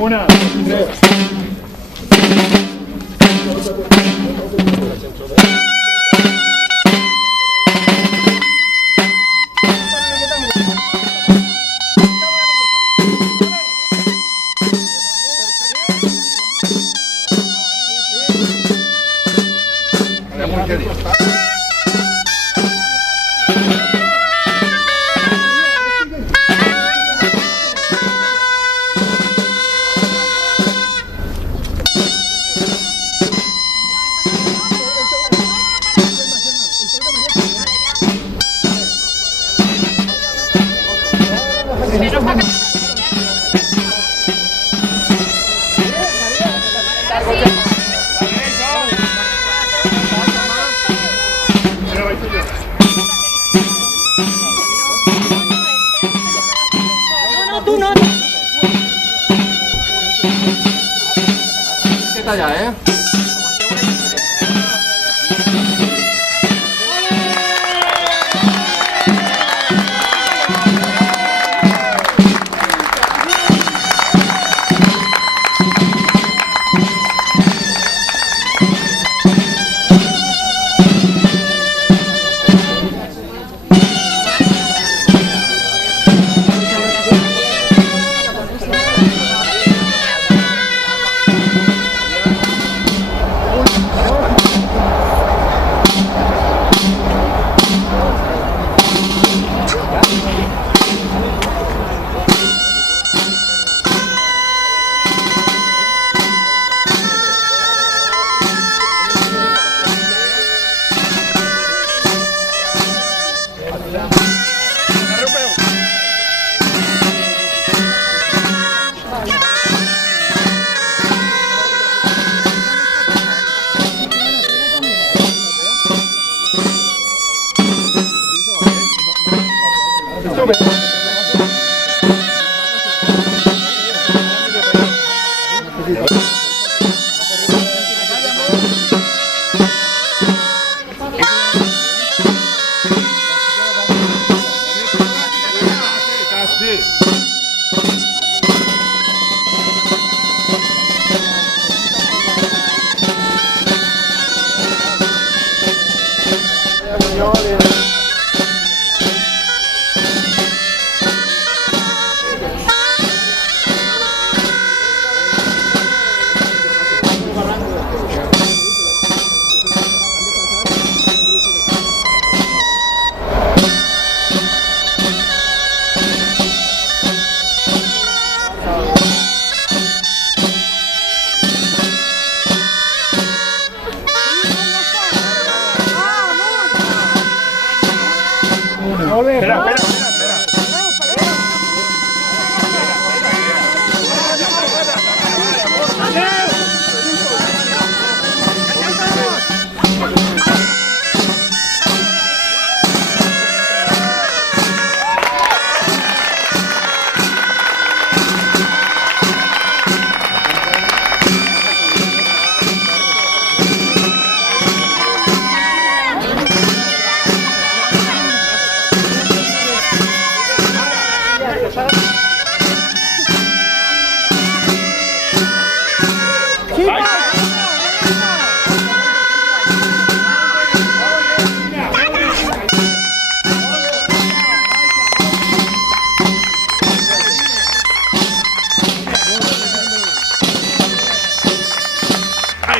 Una, tres. ¿Qué talla, eh?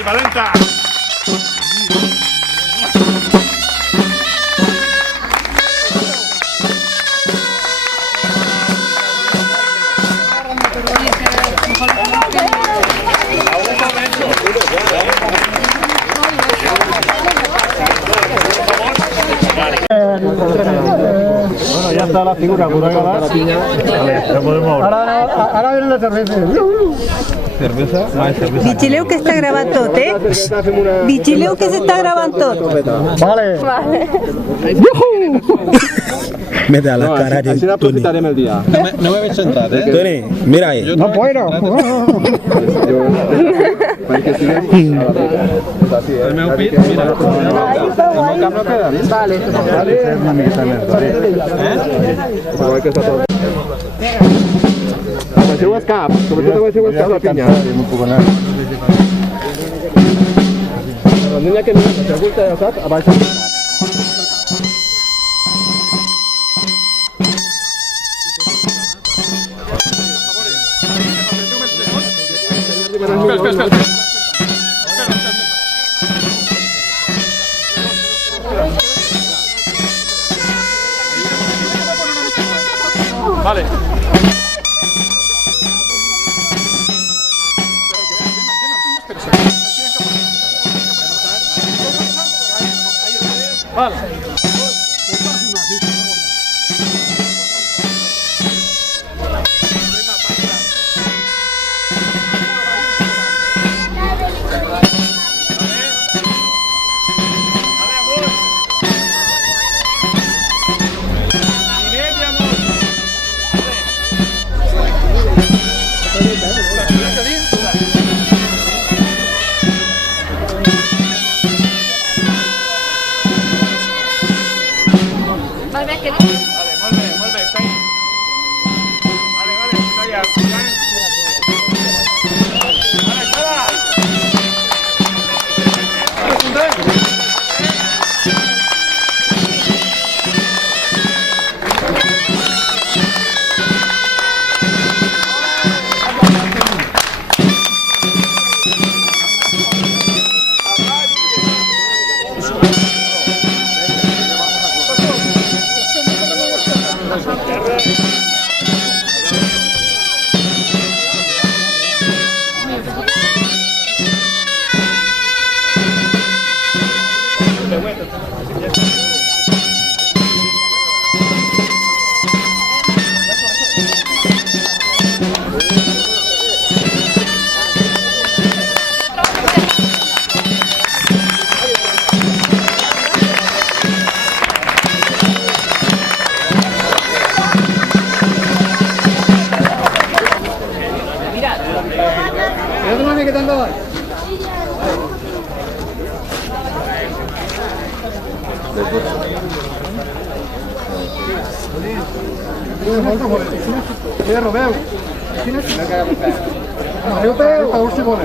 Dai, Valenta! Bueno, ya está la figura, ¿puedo acabar? Vale, ya podemos. Ahora viene la cerveza. ¿Cerveza? Más cerveza. Vigileu que està gravant tot, eh? Vigileu que s'està gravant tot. Vale. Me da la cara de Así Tony. aprofitarem el día. No me habéis sentado, ¿eh? Tony, mira ahí. No puedo. Para que sigas a la dreta. És així, El meu pit, mira. El meu cap no queda bien. Igual que està tot. Abaixeu el cap, sobretot abaixeu el cap, la pinya. La niña que no se oculta el cap, abaixa el cap. Vale. Vale.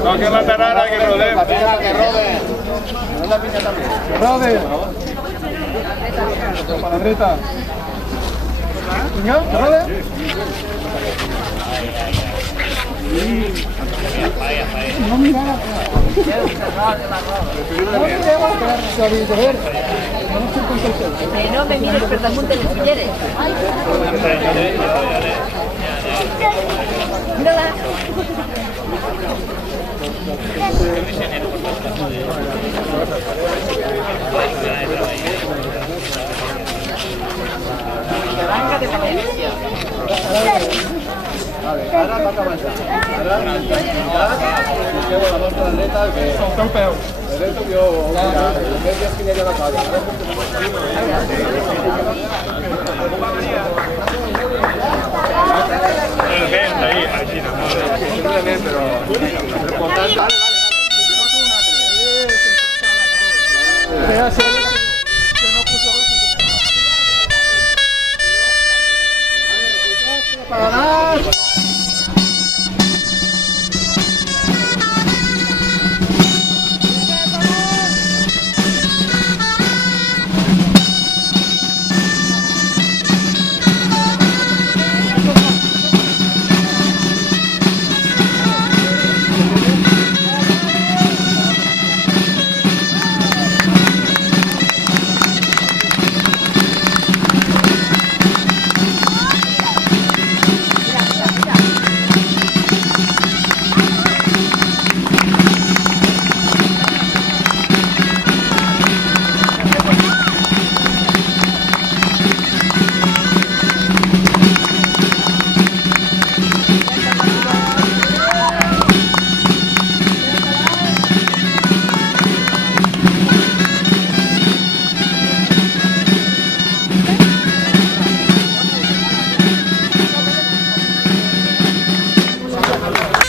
No, que lateral, que rodeo. Que rode. Para la derecha. Venga, que rode. No mira. No me mires per damunt de les ulleres. Mira-la. Arranca de Valencia. Ara toca avançar. Ara busqueu la vostra dreta que... Solteu peu. De dret jo... El més és que hi ha la colla. El vent ahí, així no. Simplement, però... L'important... Gracias.